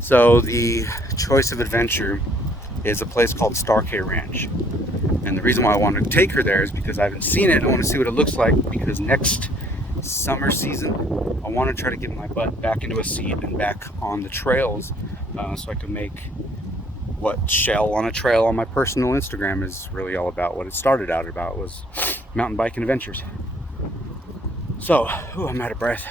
So the choice of adventure is a place called Starkey Ranch. And the reason why I want to take her there is because I haven't seen it. I want to see what it looks like, because next summer season I want to try to get my butt back into a seat and back on the trails, so I can make what Shell on a Trail on my personal Instagram is really all about. What it started out about was mountain biking adventures. So, I'm out of breath.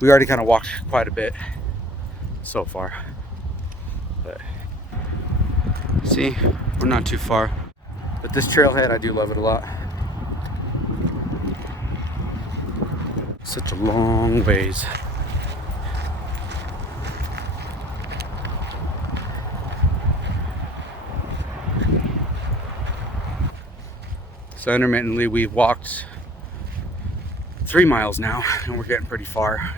We already kind of walked quite a bit so far, but see, we're not too far. But this trailhead, I do love it a lot. Such a long ways. So intermittently, we've walked 3 miles now, and we're getting pretty far.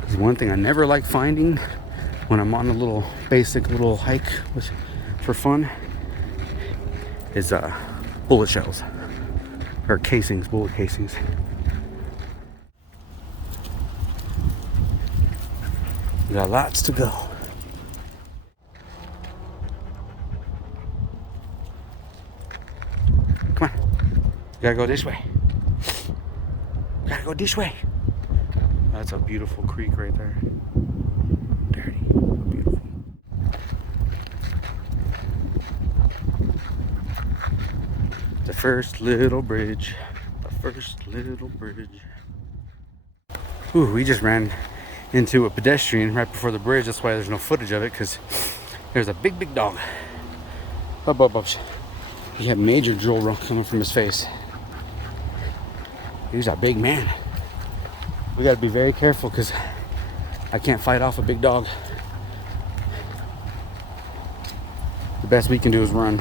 There's one thing I never like finding when I'm on a little basic little hike for fun is bullet shells or casings, bullet casings. We got lots to go. Come on, you gotta go this way. You gotta go this way. That's a beautiful creek right there. Dirty, beautiful. The first little bridge. The first little bridge. Ooh, we just ran into a pedestrian right before the bridge. That's why there's no footage of it, because there's a big dog. Up. He had major drool coming from his face. He's a big man. We gotta be very careful, because I can't fight off a big dog. The best we can do is run.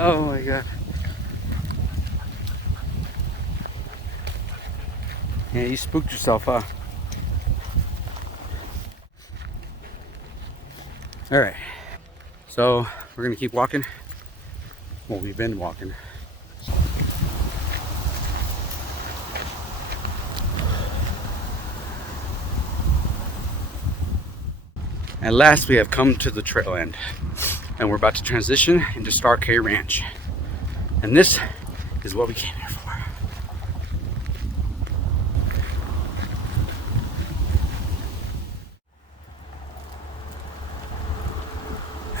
Oh my god. Yeah, you spooked yourself, huh? Alright. So, we're gonna keep walking. Well, we've been walking. At last, we have come to the trail end, and we're about to transition into Starkey Ranch. And this is what we came here for.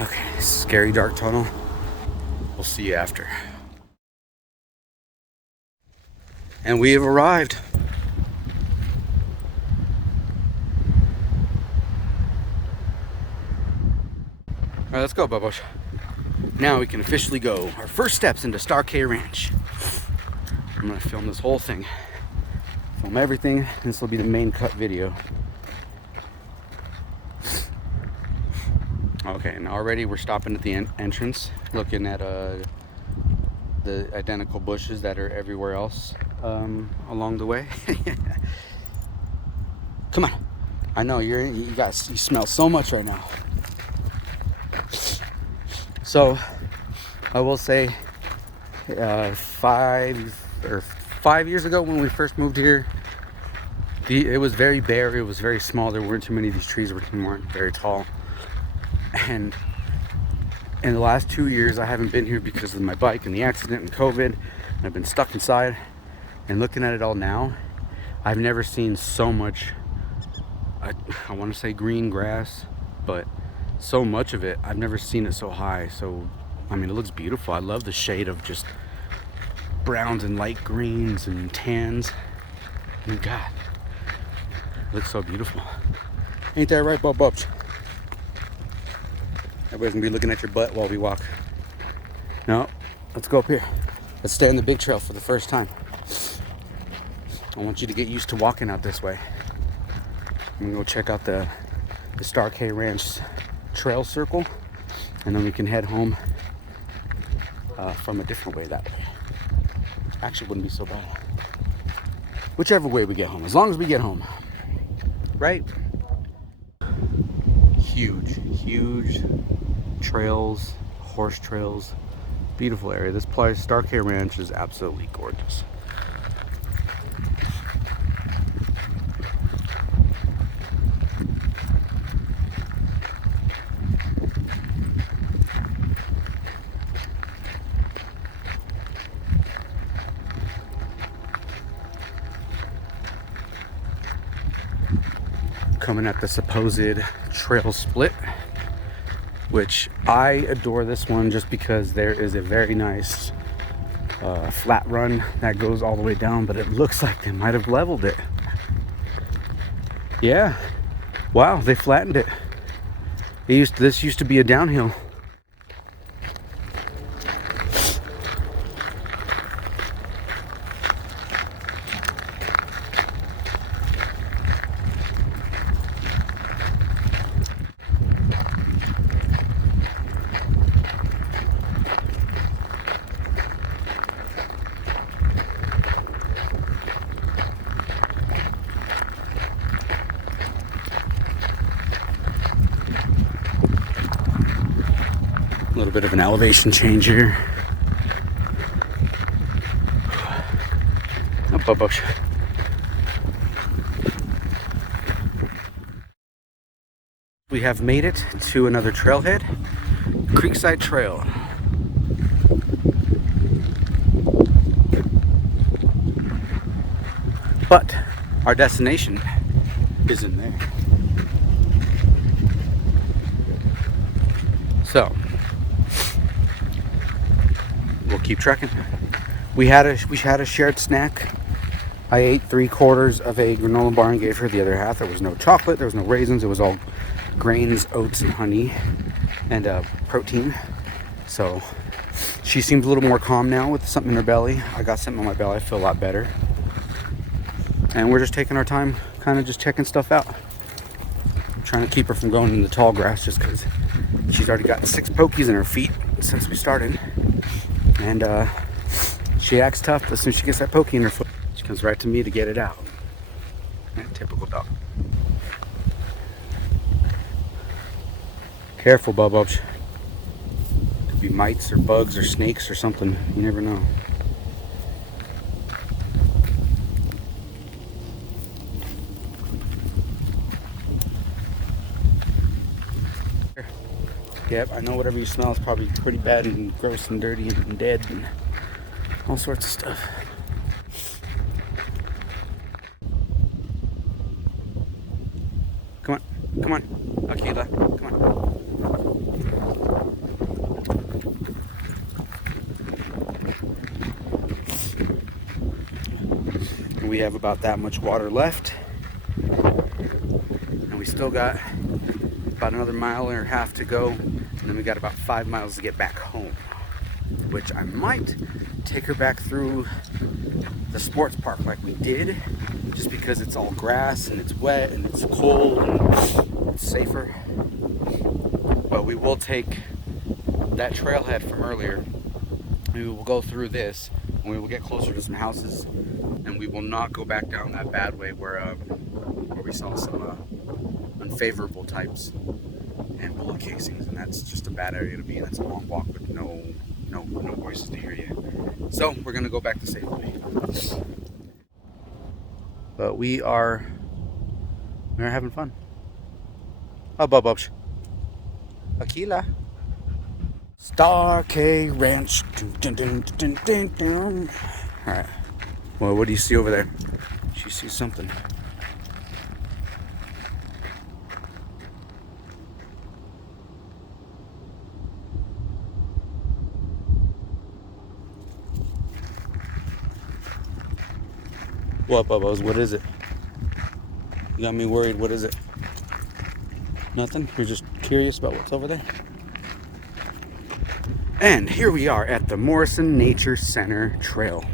Okay, scary dark tunnel. We'll see you after. And we have arrived. All right, let's go, Bubba. Now we can officially go. Our first steps into Starkey Ranch. I'm gonna film this whole thing. Film everything. This will be the main cut video. Okay, and already we're stopping at the entrance, looking at the identical bushes that are everywhere else along the way. Come on. I know you smell so much right now. So I will say 5 years ago when we first moved here, it was very bare. It was very small. There weren't too many of these trees. Weren't very tall. And in the last 2 years, I haven't been here because of my bike and the accident and COVID. And I've been stuck inside. And looking at it all now, I've never seen so much, I want to say green grass, but so much of it, I've never seen it so high. So, I mean, it looks beautiful. I love the shade of just browns and light greens and tans. Oh my God, it looks so beautiful. Ain't that right, Bub? Everybody's gonna be looking at your butt while we walk. No, let's go up here. Let's stay on the big trail for the first time. I want you to get used to walking out this way. I'm gonna go check out the Starkey Ranch trail circle, and then we can head home from a different way that way. Actually, wouldn't be so bad. Whichever way we get home, as long as we get home, right? Huge trails, horse trails. Beautiful area. This place, Starkey Ranch, is absolutely gorgeous. Coming at the supposed trail split, which I adore this one just because there is a very nice flat run that goes all the way down, but it looks like they might have leveled it. Yeah, wow, they flattened it. This used to be a downhill. A little bit of an elevation change here. Oh, we have made it to another trailhead, Creekside Trail. But our destination isn't there. So we'll keep trekking. We had a shared snack. I ate 3/4 of a granola bar and gave her the other half. There was no chocolate, there was no raisins, it was all grains, oats, and honey, and protein. So she seems a little more calm now with something in her belly. I got something on my belly, I feel a lot better. And we're just taking our time, kind of just checking stuff out. I'm trying to keep her from going in the tall grass just because she's already got 6 pokies in her feet since we started. And she acts tough as soon as she gets that pokey in her foot. She comes right to me to get it out. Yeah, typical dog. Careful, Bubba. Could be mites or bugs or snakes or something. You never know. Yep, I know whatever you smell is probably pretty bad and gross and dirty and dead and all sorts of stuff. Come on, come on, Akila, come on. We have about that much water left, and we still got about another 1.5 miles to go, and then we got about 5 miles to get back home, which I might take her back through the sports park like we did, just because it's all grass and it's wet and it's cold and it's safer. But we will take that trailhead from earlier, and we will go through this, and we will get closer to some houses, and we will not go back down that bad way where we saw some unfavorable types and bullet casings, and that's just a bad area to be in. It's a long walk with no voices to hear you. So we're gonna go back the safe way. But we're having fun. Oh, Bubba. Akila. Starkey Ranch. Dun, dun, dun, dun, dun. All right. Well, what do you see over there? She sees something. What, Bubba? What is it? You got me worried. What is it? Nothing? You're just curious about what's over there? And here we are at the Morrison Nature Center Trail.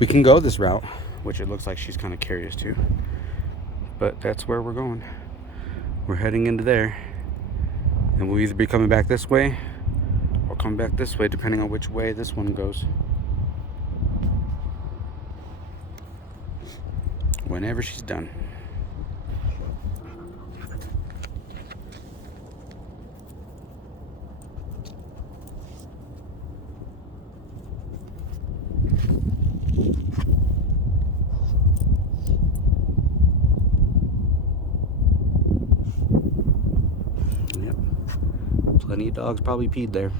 We can go this route, which it looks like she's kind of curious too. But that's where we're going. We're heading into there. And we'll either be coming back this way or coming back this way, depending on which way this one goes. Whenever she's done. Plenty of dogs probably peed there.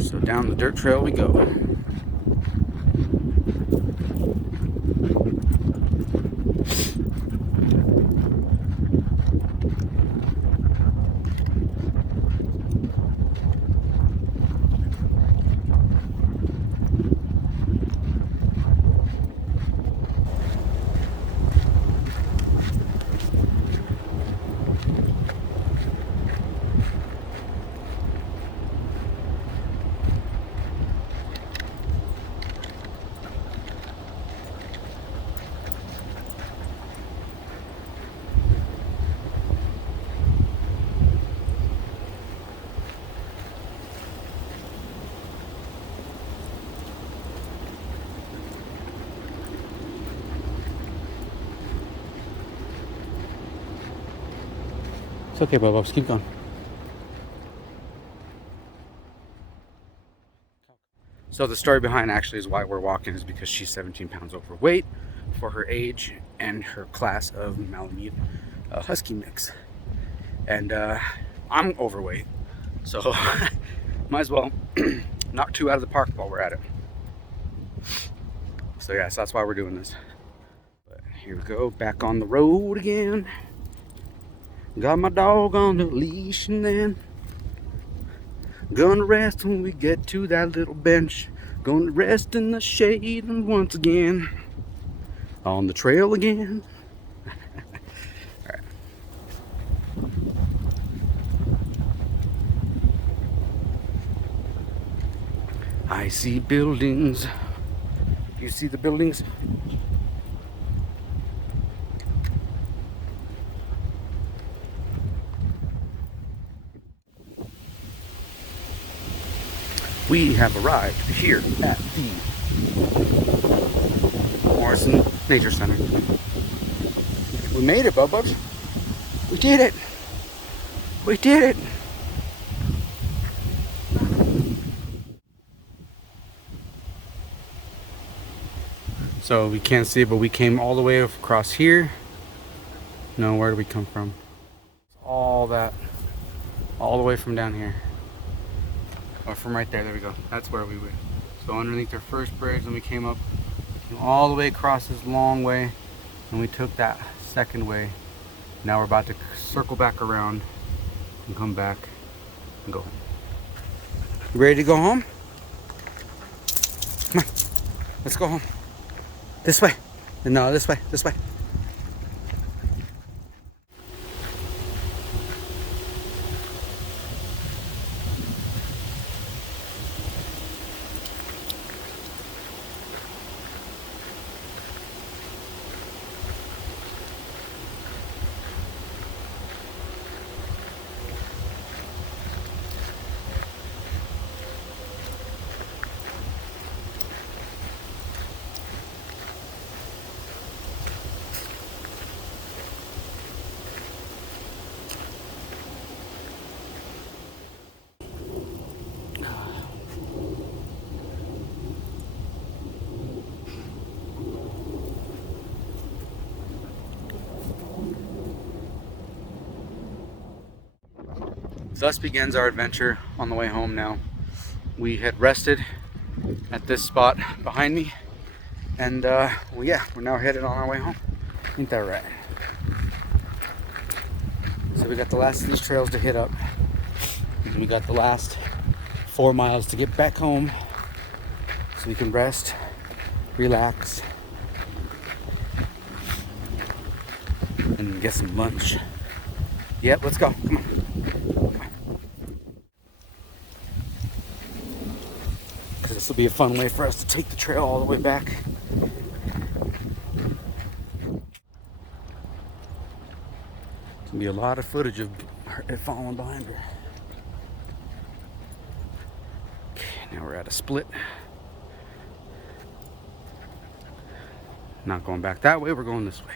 So down the dirt trail we go. It's okay, Bubba. Just keep going. So the story behind actually is why we're walking is because she's 17 pounds overweight for her age and her class of Malamute Husky mix. And I'm overweight, so might as well knock two out of the park while we're at it. So yeah, so that's why we're doing this. But here we go, back on the road again. Got my dog on the leash and then gonna rest when we get to that little bench. Gonna rest in the shade and once again on the trail again. All right. I see buildings. You see the buildings? We have arrived here at the Morrison Nature Center. We made it, Bubba. We did it. We did it. So we can't see it, but we came all the way across here. No, where did we come from? All that, all the way from down here. Or from right there, there we go. That's where we went. So underneath their first bridge, then we came up all the way across this long way, and we took that second way. Now we're about to circle back around and come back and go home. You ready to go home? Come on, let's go home. This way. No, this way, this way. Thus begins our adventure on the way home now. We had rested at this spot behind me, and well, yeah, we're now headed on our way home. Ain't that right? So we got the last of these trails to hit up, and we got the last 4 miles to get back home so we can rest, relax, and get some lunch. Yep, let's go. Come on. This will be a fun way for us to take the trail all the way back. It's gonna be a lot of footage of it falling behind her. Okay, now we're at a split. Not going back that way, we're going this way.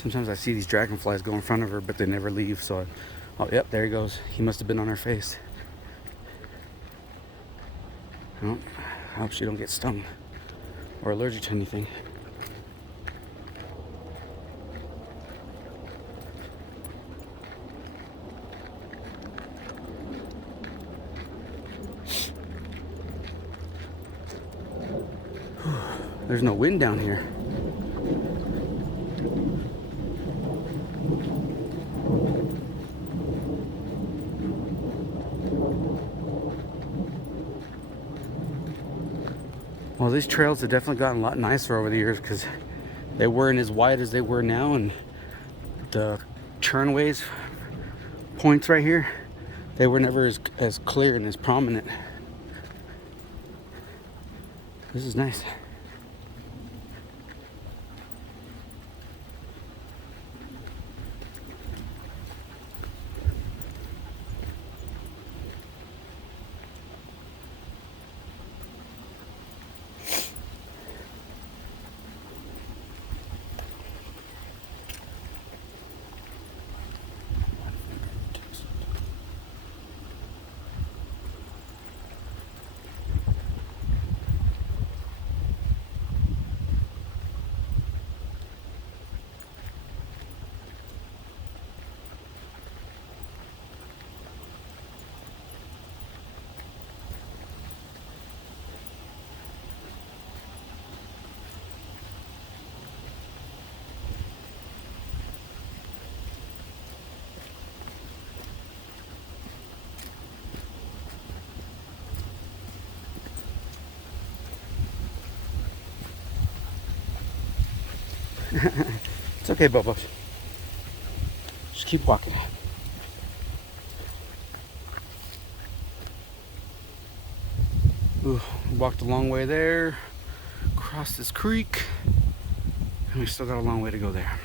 Sometimes I see these dragonflies go in front of her, but they never leave. So, oh, yep, there he goes. He must have been on her face. Oh, I hope she don't get stung or allergic to anything. There's no wind down here. Well, these trails have definitely gotten a lot nicer over the years because they weren't as wide as they were now, and the turnways points right here, they were never as clear and as prominent. This is nice. It's okay, Bobo. Just keep walking. Ooh, we walked a long way there, crossed this creek, and we still got a long way to go there.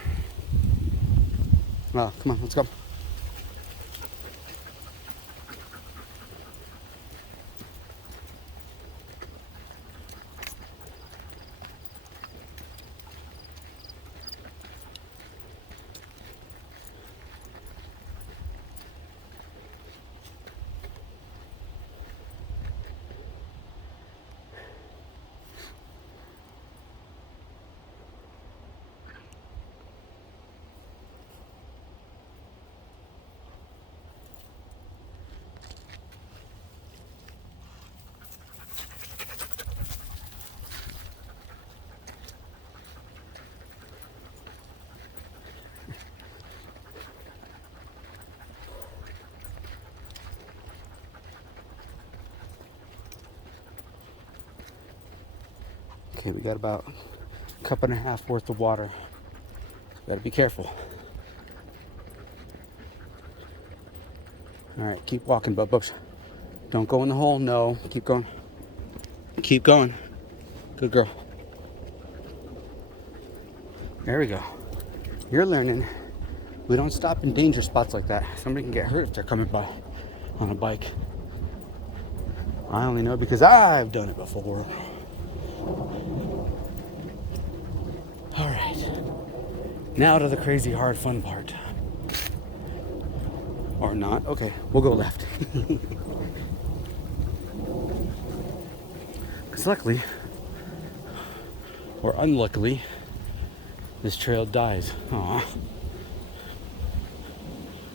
Well, come on, let's go. Okay, we got about a cup and a half worth of water. So we gotta be careful. All right, keep walking, Bubs. Don't go in the hole. No, keep going. Keep going. Good girl. There we go. You're learning. We don't stop in danger spots like that. Somebody can get hurt if they're coming by on a bike. I only know because I've done it before. All right. Now to the crazy hard fun part. Or not. Okay, we'll go left. Because luckily, or unluckily, this trail dies. Aw.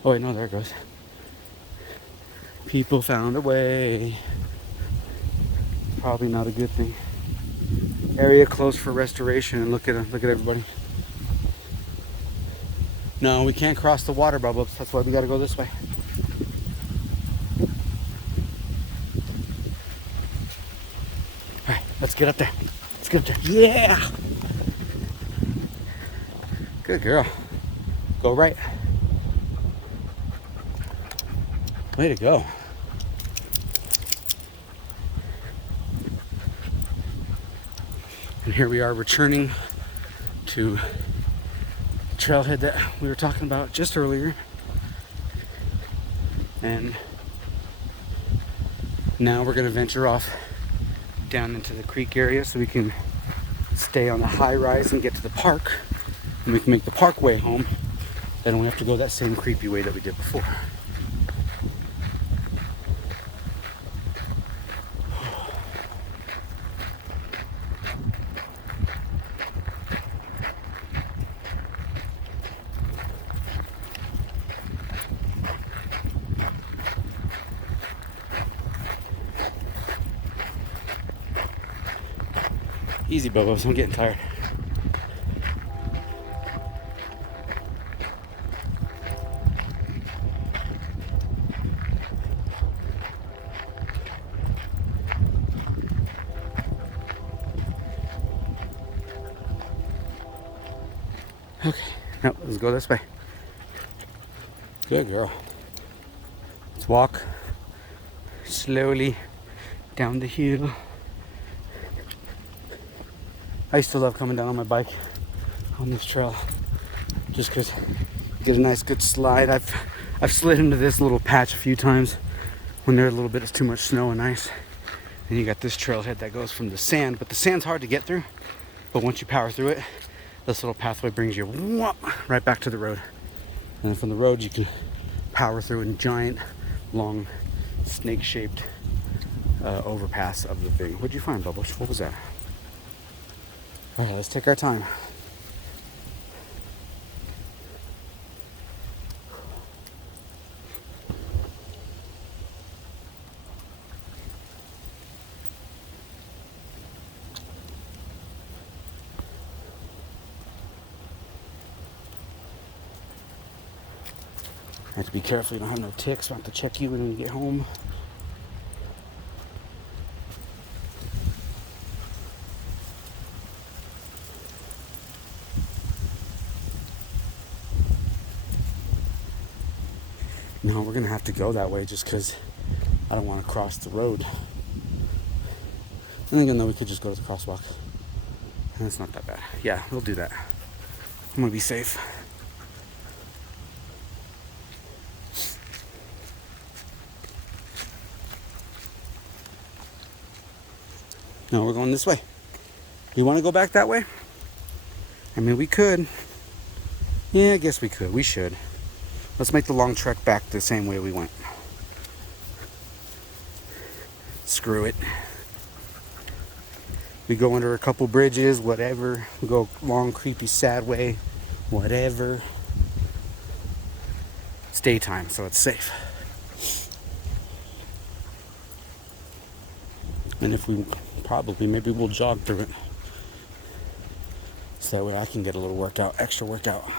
Oh wait, no, there it goes. People found a way. Probably not a good thing. Area closed for restoration, and look at everybody. No, we can't cross the water bubbles. That's why we gotta go this way. All right, let's get up there. Let's get up there. Yeah. Good girl. Go right. Way to go. And here we are returning to the trailhead that we were talking about just earlier. And now we're going to venture off down into the creek area so we can stay on the high rise and get to the park and we can make the parkway home. Then we have to go that same creepy way that we did before. Easy, Bubba, I'm getting tired. Okay, now let's go this way. Good girl. Let's walk slowly down the hill. I used to love coming down on my bike on this trail just because you get a nice good slide. I've slid into this little patch a few times when there's a little bit of too much snow and ice. And you got this trailhead that goes from the sand, but the sand's hard to get through. But once you power through it, this little pathway brings you right back to the road. And then from the road, you can power through a giant, long, snake-shaped overpass of the thing. What'd you find, Bubbles? What was that? All right, let's take our time. Have to be careful you don't have no ticks. I'll have to check you when you get home. No, we're gonna have to go that way just because I don't want to cross the road. And again, though, we could just go to the crosswalk. And it's not that bad. Yeah, we'll do that. I'm gonna be safe. No, we're going this way. You want to go back that way? I mean, we could. Yeah, I guess we could. We should. Let's make the long trek back the same way we went. Screw it. We go under a couple bridges, whatever. We go long, creepy, sad way, whatever. It's daytime, so it's safe. And if we maybe we'll jog through it. So that way I can get a little workout, extra workout.